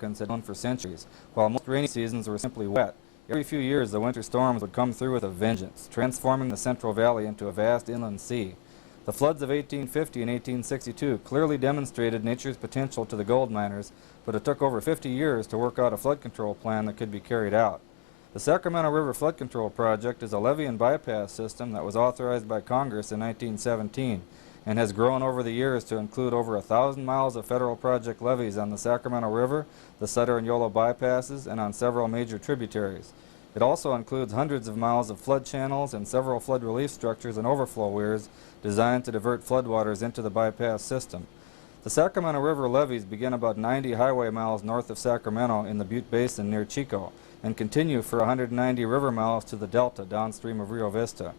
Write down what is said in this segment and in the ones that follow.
Americans had known for centuries. While most rainy seasons were simply wet, every few years the winter storms would come through with a vengeance, transforming the Central Valley into a vast inland sea. The floods of 1850 and 1862 clearly demonstrated nature's potential to the gold miners, but it took over 50 years to work out a flood control plan that could be carried out. The Sacramento River Flood Control Project is a levee and bypass system that was authorized by Congress in 1917 and has grown over the years to include over 1,000 miles of federal project levees on the Sacramento River, the Sutter and Yolo bypasses, and on several major tributaries. It also includes hundreds of miles of flood channels and several flood relief structures and overflow weirs designed to divert floodwaters into the bypass system. The Sacramento River levees begin about 90 highway miles north of Sacramento in the Butte Basin near Chico and continue for 190 river miles to the delta downstream of Rio Vista.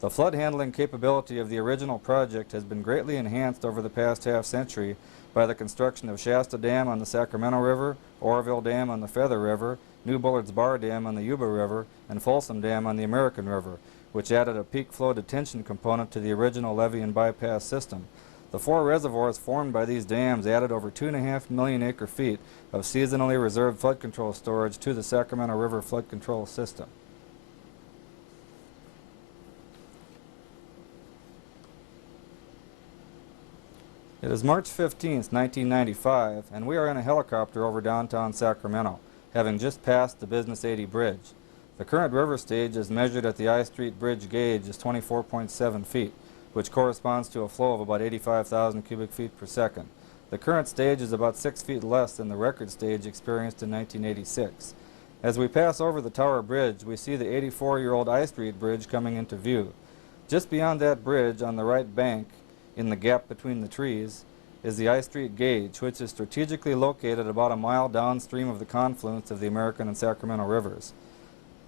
The flood handling capability of the original project has been greatly enhanced over the past half-century by the construction of Shasta Dam on the Sacramento River, Oroville Dam on the Feather River, New Bullard's Bar Dam on the Yuba River, and Folsom Dam on the American River, which added a peak flow detention component to the original levee and bypass system. The 4 reservoirs formed by these dams added over 2.5 million acre-feet of seasonally reserved flood control storage to the Sacramento River flood control system. It is March 15th, 1995, and we are in a helicopter over downtown Sacramento, having just passed the Business 80 Bridge. The current river stage as measured at the I Street Bridge gauge is 24.7 feet, which corresponds to a flow of about 85,000 cubic feet per second. The current stage is about 6 feet less than the record stage experienced in 1986. As we pass over the Tower Bridge, we see the 84-year-old I Street Bridge coming into view. Just beyond that bridge, on the right bank, in the gap between the trees, is the I Street Gauge, which is strategically located about a mile downstream of the confluence of the American and Sacramento rivers.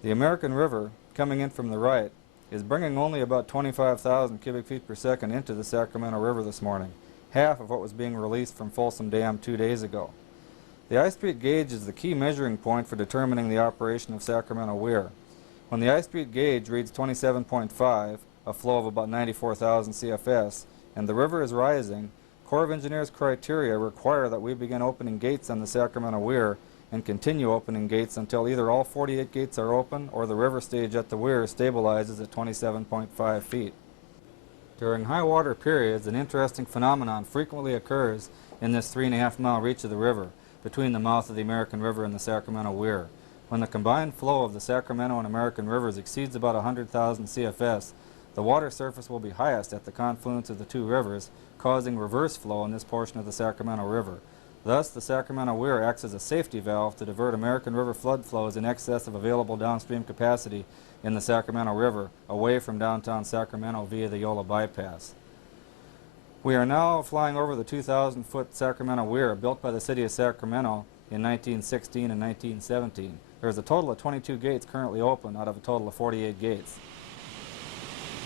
The American River, coming in from the right, is bringing only about 25,000 cubic feet per second into the Sacramento River this morning, half of what was being released from Folsom Dam 2 days ago. The I Street Gauge is the key measuring point for determining the operation of Sacramento Weir. When the I Street Gauge reads 27.5, a flow of about 94,000 CFS, and the river is rising, Corps of Engineers criteria require that we begin opening gates on the Sacramento Weir and continue opening gates until either all 48 gates are open or the river stage at the Weir stabilizes at 27.5 feet. During high water periods, an interesting phenomenon frequently occurs in this 3.5-mile reach of the river between the mouth of the American River and the Sacramento Weir. When the combined flow of the Sacramento and American rivers exceeds about 100,000 CFS, the water surface will be highest at the confluence of the two rivers, causing reverse flow in this portion of the Sacramento River. Thus, the Sacramento Weir acts as a safety valve to divert American River flood flows in excess of available downstream capacity in the Sacramento River away from downtown Sacramento via the Yolo bypass. We are now flying over the 2,000-foot Sacramento Weir built by the city of Sacramento in 1916 and 1917. There is a total of 22 gates currently open out of a total of 48 gates.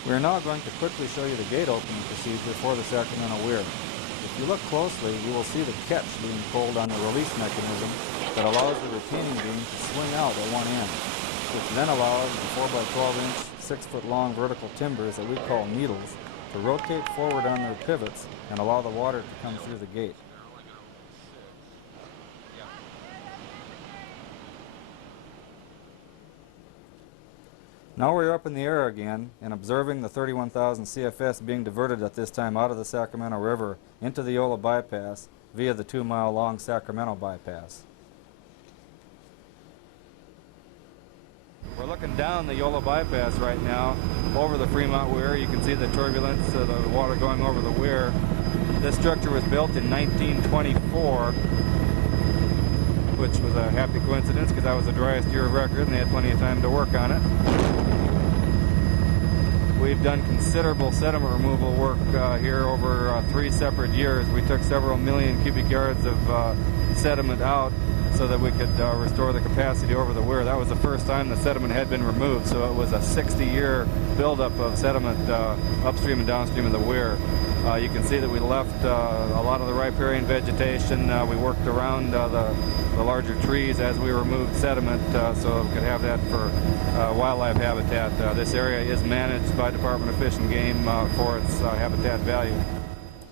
We are now going to quickly show you the gate opening procedure for the Sacramento Weir. If you look closely, you will see the catch being pulled on the release mechanism that allows the retaining beam to swing out at one end, which then allows the 4x12-inch, 6-foot-long vertical timbers that we call needles to rotate forward on their pivots and allow the water to come through the gate. Now we're up in the air again and observing the 31,000 CFS being diverted at this time out of the Sacramento River into the Yolo bypass via the 2-mile-long Sacramento bypass. We're looking down the Yolo bypass right now over the Fremont Weir. You can see the turbulence of the water going over the weir. This structure was built in 1924, which was a happy coincidence because that was the driest year of record and they had plenty of time to work on it. We've done considerable sediment removal work here over 3 separate years. We took several million cubic yards of sediment out so that we could restore the capacity over the weir. That was the first time the sediment had been removed, so it was a 60-year buildup of sediment upstream and downstream of the weir. You can see that we left a lot of the riparian vegetation. We worked around the larger trees as we removed sediment so we could have that for wildlife habitat. This area is managed by Department of Fish and Game for its habitat value.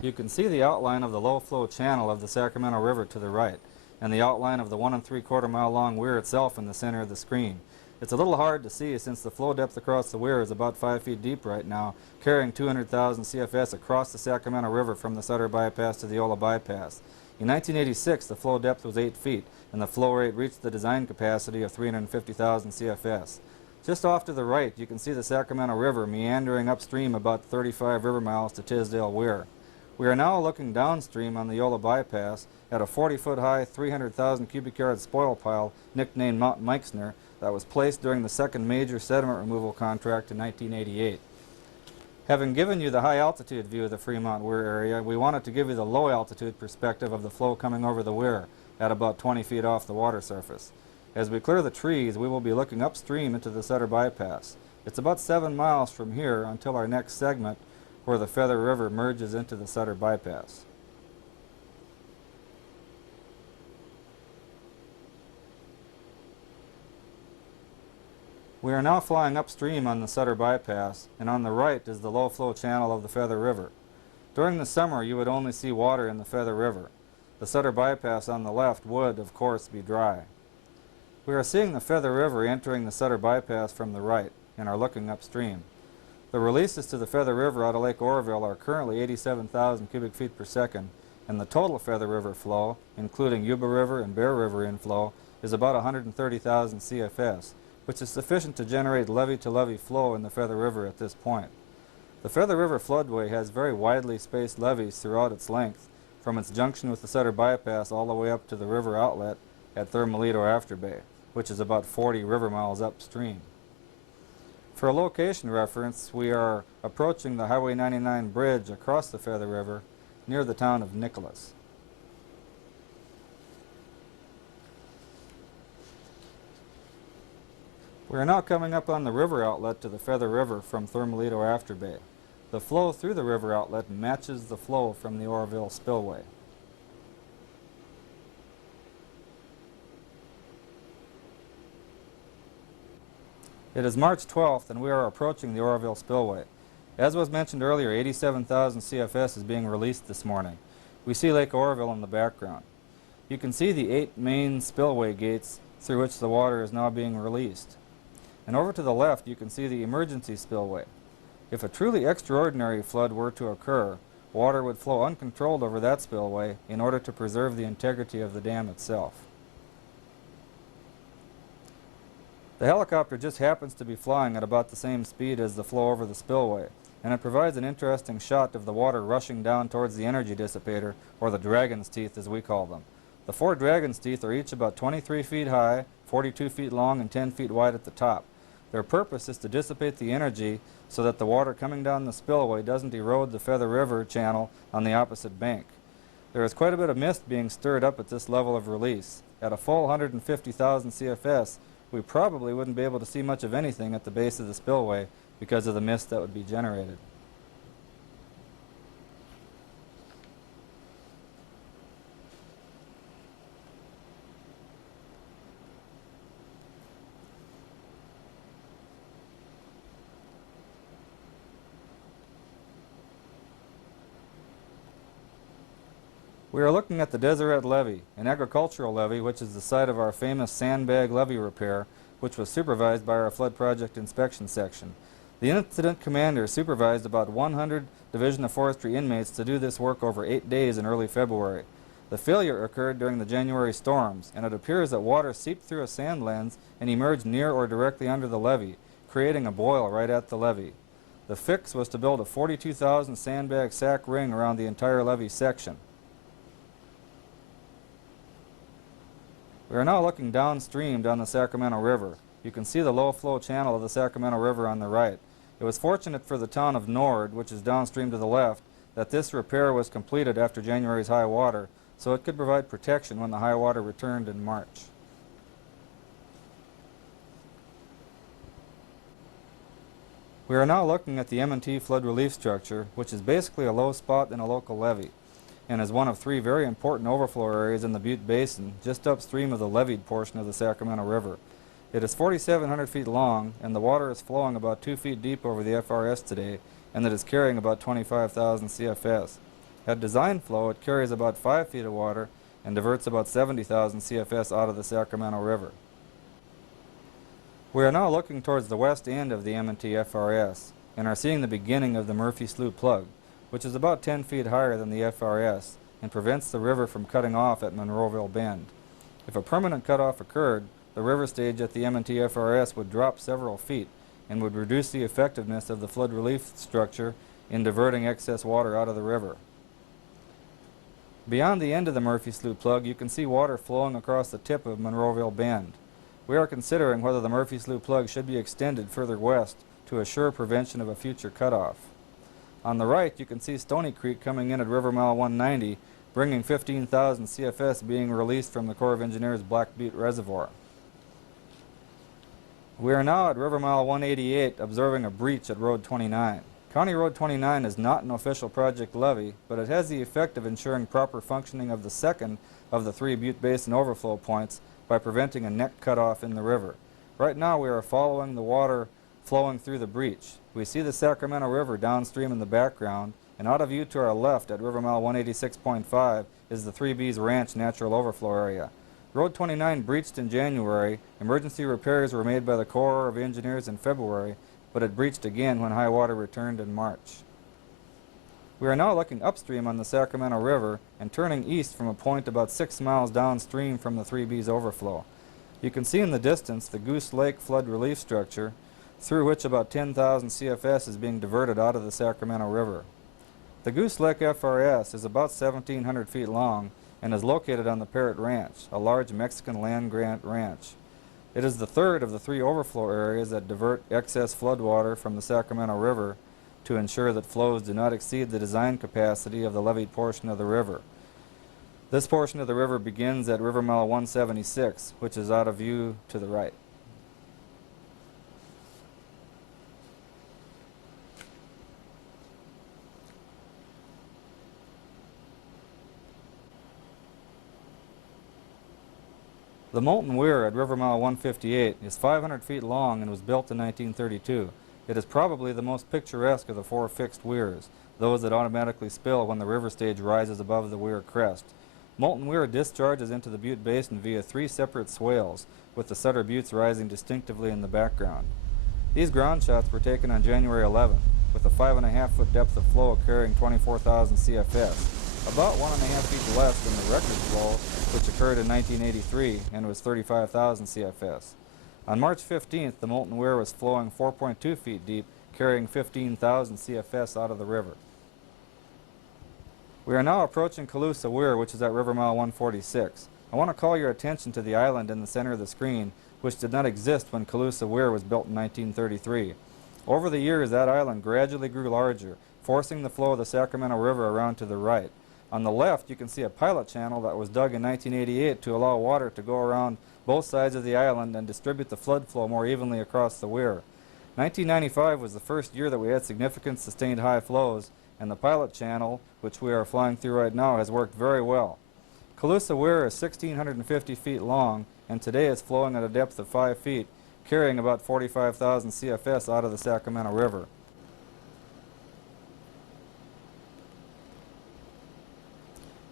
You can see the outline of the low-flow channel of the Sacramento River to the right. and the outline of the 1 3/4 mile long weir itself in the center of the screen. It's a little hard to see since the flow depth across the weir is about 5 feet deep right now, carrying 200,000 CFS across the Sacramento River from the Sutter bypass to the Yolo bypass. In 1986, the flow depth was 8 feet, and the flow rate reached the design capacity of 350,000 CFS. Just off to the right, you can see the Sacramento River meandering upstream about 35 river miles to Tisdale Weir. We are now looking downstream on the Yolo bypass at a 40-foot high, 300,000 cubic yard spoil pile nicknamed Mount Meixner that was placed during the second major sediment removal contract in 1988. Having given you the high altitude view of the Fremont Weir area, we wanted to give you the low altitude perspective of the flow coming over the weir at about 20 feet off the water surface. As we clear the trees, we will be looking upstream into the Sutter bypass. It's about 7 miles from here until our next segment where the Feather River merges into the Sutter bypass. We are now flying upstream on the Sutter bypass, and on the right is the low flow channel of the Feather River. During the summer, you would only see water in the Feather River. The Sutter bypass on the left would, of course, be dry. We are seeing the Feather River entering the Sutter bypass from the right and are looking upstream. The releases to the Feather River out of Lake Oroville are currently 87,000 cubic feet per second, and the total Feather River flow, including Yuba River and Bear River inflow, is about 130,000 CFS, which is sufficient to generate levee-to-levee flow in the Feather River at this point. The Feather River floodway has very widely spaced levees throughout its length, from its junction with the Sutter bypass all the way up to the river outlet at Thermalito Afterbay, which is about 40 river miles upstream. For a location reference, we are approaching the Highway 99 bridge across the Feather River near the town of Nicholas. We are now coming up on the river outlet to the Feather River from Thermalito Afterbay. The flow through the river outlet matches the flow from the Oroville spillway. It is March 12th and we are approaching the Oroville spillway. As was mentioned earlier, 87,000 CFS is being released this morning. We see Lake Oroville in the background. You can see the 8 main spillway gates through which the water is now being released. And over to the left you can see the emergency spillway. If a truly extraordinary flood were to occur, water would flow uncontrolled over that spillway in order to preserve the integrity of the dam itself. The helicopter just happens to be flying at about the same speed as the flow over the spillway, and it provides an interesting shot of the water rushing down towards the energy dissipator, or the dragon's teeth as we call them. The 4 dragon's teeth are each about 23 feet high, 42 feet long, and 10 feet wide at the top. Their purpose is to dissipate the energy so that the water coming down the spillway doesn't erode the Feather River channel on the opposite bank. There is quite a bit of mist being stirred up at this level of release. At a full 150,000 CFS, we probably wouldn't be able to see much of anything at the base of the spillway because of the mist that would be generated. We are looking at the Deseret Levee, an agricultural levee which is the site of our famous sandbag levee repair, which was supervised by our flood project inspection section. The incident commander supervised about 100 Division of Forestry inmates to do this work over 8 days in early February. The failure occurred during the January storms, and it appears that water seeped through a sand lens and emerged near or directly under the levee, creating a boil right at the levee. The fix was to build a 42,000 sandbag sack ring around the entire levee section. We are now looking downstream down the Sacramento River. You can see the low flow channel of the Sacramento River on the right. It was fortunate for the town of Nord, which is downstream to the left, that this repair was completed after January's high water, so it could provide protection when the high water returned in March. We are now looking at the M&T flood relief structure, which is basically a low spot in a local levee, and is one of 3 very important overflow areas in the Butte Basin, just upstream of the leveed portion of the Sacramento River. It is 4,700 feet long, and the water is flowing about 2 feet deep over the FRS today, and it is carrying about 25,000 CFS. At design flow, it carries about 5 feet of water, and diverts about 70,000 CFS out of the Sacramento River. We are now looking towards the west end of the M&T FRS and are seeing the beginning of the Murphy Slough plug, which is about 10 feet higher than the FRS and prevents the river from cutting off at Monroeville Bend. If a permanent cutoff occurred, the river stage at the M&T FRS would drop several feet and would reduce the effectiveness of the flood relief structure in diverting excess water out of the river. Beyond the end of the Murphy Slough plug, you can see water flowing across the tip of Monroeville Bend. We are considering whether the Murphy Slough plug should be extended further west to assure prevention of a future cutoff. On the right, you can see Stony Creek coming in at River Mile 190, bringing 15,000 CFS being released from the Corps of Engineers Black Butte Reservoir. We are now at River Mile 188 observing a breach at Road 29. County Road 29 is not an official project levee, but it has the effect of ensuring proper functioning of the second of the 3 Butte Basin overflow points by preventing a neck cutoff in the river. Right now we are following the water flowing through the breach. We see the Sacramento River downstream in the background, and out of view to our left at River Mile 186.5 is the 3B's Ranch natural overflow area. Road 29 breached in January. Emergency repairs were made by the Corps of Engineers in February, but it breached again when high water returned in March. We are now looking upstream on the Sacramento River and turning east from a point about 6 miles downstream from the 3B's overflow. You can see in the distance the Goose Lake flood relief structure, through which about 10,000 CFS is being diverted out of the Sacramento River. The Goose Lake FRS is about 1,700 feet long and is located on the Parrot Ranch, a large Mexican land-grant ranch. It is the third of the 3 overflow areas that divert excess floodwater from the Sacramento River to ensure that flows do not exceed the design capacity of the leveed portion of the river. This portion of the river begins at River Mile 176, which is out of view to the right. The molten weir at River Mile 158 is 500 feet long and was built in 1932. It is probably the most picturesque of the 4 fixed weirs, those that automatically spill when the river stage rises above the weir crest. Molten weir discharges into the Butte Basin via 3 separate swales, with the Sutter Buttes rising distinctively in the background. These ground shots were taken on January 11th, with a 5.5-foot depth of flow carrying 24,000 CFS, about 1.5 feet less than the record flow, which occurred in 1983 and was 35,000 CFS. On March 15th, the molten weir was flowing 4.2 feet deep, carrying 15,000 CFS out of the river. We are now approaching Colusa Weir, which is at River Mile 146. I want to call your attention to the island in the center of the screen, which did not exist when Colusa Weir was built in 1933. Over the years, that island gradually grew larger, forcing the flow of the Sacramento River around to the right. On the left, you can see a pilot channel that was dug in 1988 to allow water to go around both sides of the island and distribute the flood flow more evenly across the weir. 1995 was the first year that we had significant sustained high flows, and the pilot channel, which we are flying through right now, has worked very well. Colusa Weir is 1,650 feet long and today is flowing at a depth of 5 feet, carrying about 45,000 CFS out of the Sacramento River.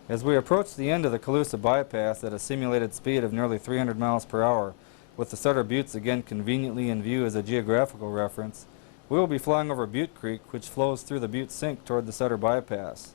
As we approach the end of the Colusa bypass at a simulated speed of nearly 300 miles per hour, with the Sutter Buttes again conveniently in view as a geographical reference, we will be flying over Butte Creek, which flows through the Butte Sink toward the Sutter bypass.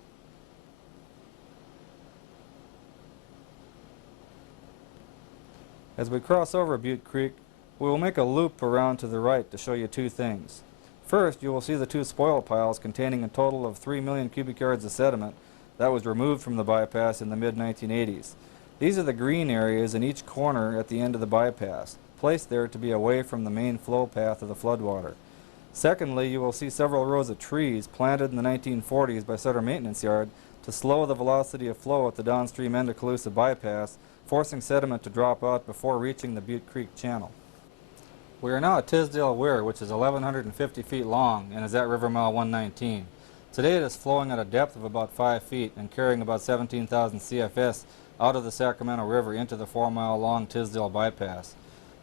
As we cross over Butte Creek, we will make a loop around to the right to show you 2 things. First, you will see the 2 spoil piles containing a total of 3 million cubic yards of sediment that was removed from the bypass in the mid-1980s. These are the green areas in each corner at the end of the bypass, placed there to be away from the main flow path of the floodwater. Secondly, you will see several rows of trees planted in the 1940s by Sutter Maintenance Yard to slow the velocity of flow at the downstream end of Colusa bypass, forcing sediment to drop out before reaching the Butte Creek channel. We are now at Tisdale Weir, which is 1,150 feet long and is at River Mile 119. Today it is flowing at a depth of about 5 feet and carrying about 17,000 CFS out of the Sacramento River into the 4-mile-long Tisdale bypass.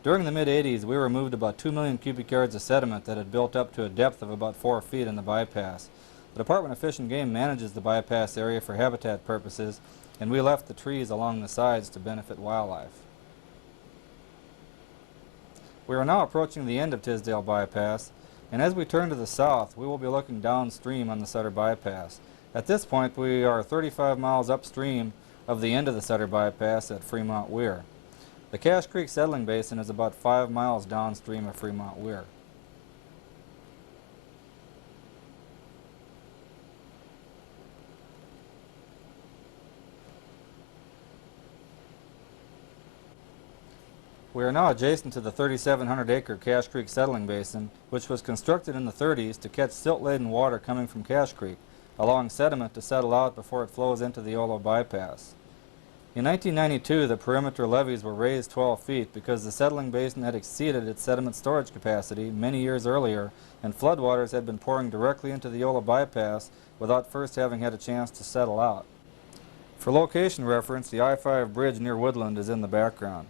During the mid-80s, we removed about 2 million cubic yards of sediment that had built up to a depth of about 4 feet in the bypass. The Department of Fish and Game manages the bypass area for habitat purposes, and we left the trees along the sides to benefit wildlife. We are now approaching the end of Tisdale Bypass, and as we turn to the south, we will be looking downstream on the Sutter Bypass. At this point, we are 35 miles upstream of the end of the Sutter Bypass at Fremont Weir. The Cache Creek Settling Basin is about 5 miles downstream of Fremont Weir. We are now adjacent to the 3,700-acre Cache Creek Settling Basin, which was constructed in the 30s to catch silt-laden water coming from Cache Creek, allowing sediment to settle out before it flows into the Yolo bypass. In 1992, the perimeter levees were raised 12 feet because the settling basin had exceeded its sediment storage capacity many years earlier, and floodwaters had been pouring directly into the Yolo bypass without first having had a chance to settle out. For location reference, the I-5 bridge near Woodland is in the background.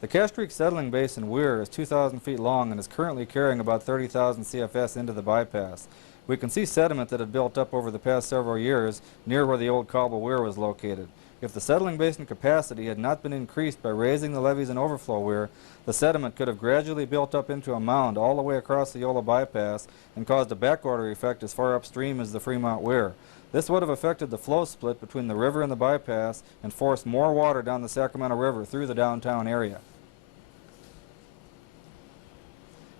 The Cache Creek Settling Basin Weir is 2,000 feet long and is currently carrying about 30,000 CFS into the bypass. We can see sediment that had built up over the past several years near where the old cobble weir was located. If the settling basin capacity had not been increased by raising the levees and overflow weir, the sediment could have gradually built up into a mound all the way across the Yolo bypass and caused a backwater effect as far upstream as the Fremont Weir. This would have affected the flow split between the river and the bypass and forced more water down the Sacramento River through the downtown area.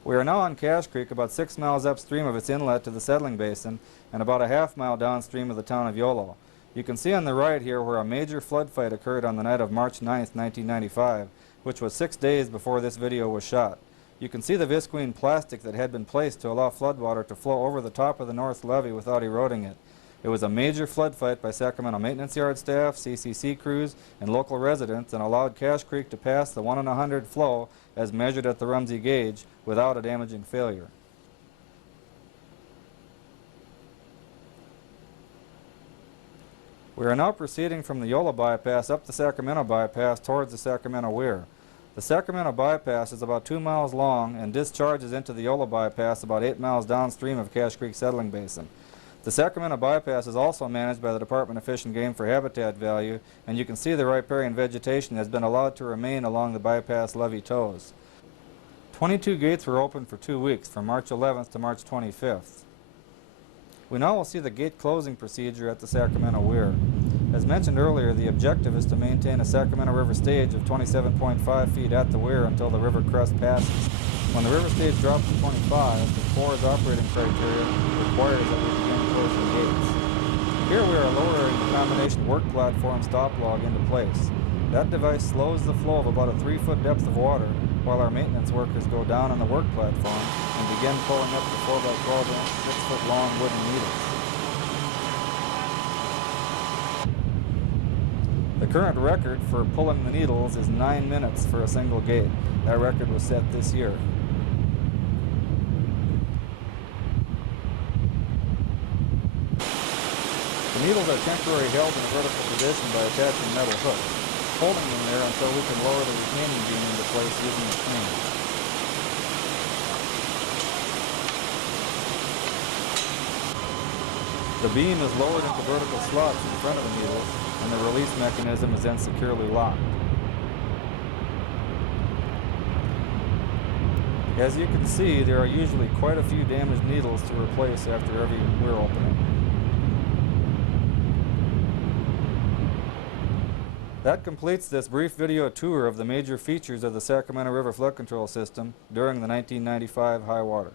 We are now on Cache Creek, about 6 miles upstream of its inlet to the settling basin and about a half mile downstream of the town of Yolo. You can see on the right here where a major flood fight occurred on the night of March 9th, 1995, which was 6 days before this video was shot. You can see the visqueen plastic that had been placed to allow floodwater to flow over the top of the north levee without eroding it. It was a major flood fight by Sacramento Maintenance Yard staff, CCC crews, and local residents, and allowed Cache Creek to pass the 1 in 100 flow as measured at the Rumsey gauge without a damaging failure. We are now proceeding from the Yolo bypass up the Sacramento bypass towards the Sacramento Weir. The Sacramento bypass is about 2 miles long and discharges into the Yolo bypass about 8 miles downstream of Cache Creek Settling Basin. The Sacramento bypass is also managed by the Department of Fish and Game for habitat value, and you can see the riparian vegetation has been allowed to remain along the bypass levee toes. 22 gates were open for 2 weeks, from March 11th to March 25th. We now will see the gate closing procedure at the Sacramento Weir. As mentioned earlier, the objective is to maintain a Sacramento River stage of 27.5 feet at the weir until the river crest passes. When the river stage drops to 25, the Corps' operating criteria requires that we begin closing gates. Here we are lowering the combination work platform stop log into place. That device slows the flow of about a 3-foot depth of water while our maintenance workers go down on the work platform and begin pulling up the 4x12 inch, 6-foot long wooden needles. The current record for pulling the needles is 9 minutes for a single gate. That record was set this year. The needles are temporarily held in a vertical position by attaching metal hooks, holding them there until we can lower the retaining beam into place using a crane. The beam is lowered into vertical slots in front of the needles, and the release mechanism is then securely locked. As you can see, there are usually quite a few damaged needles to replace after every weir opening. That completes this brief video tour of the major features of the Sacramento River flood control system during the 1995 high water.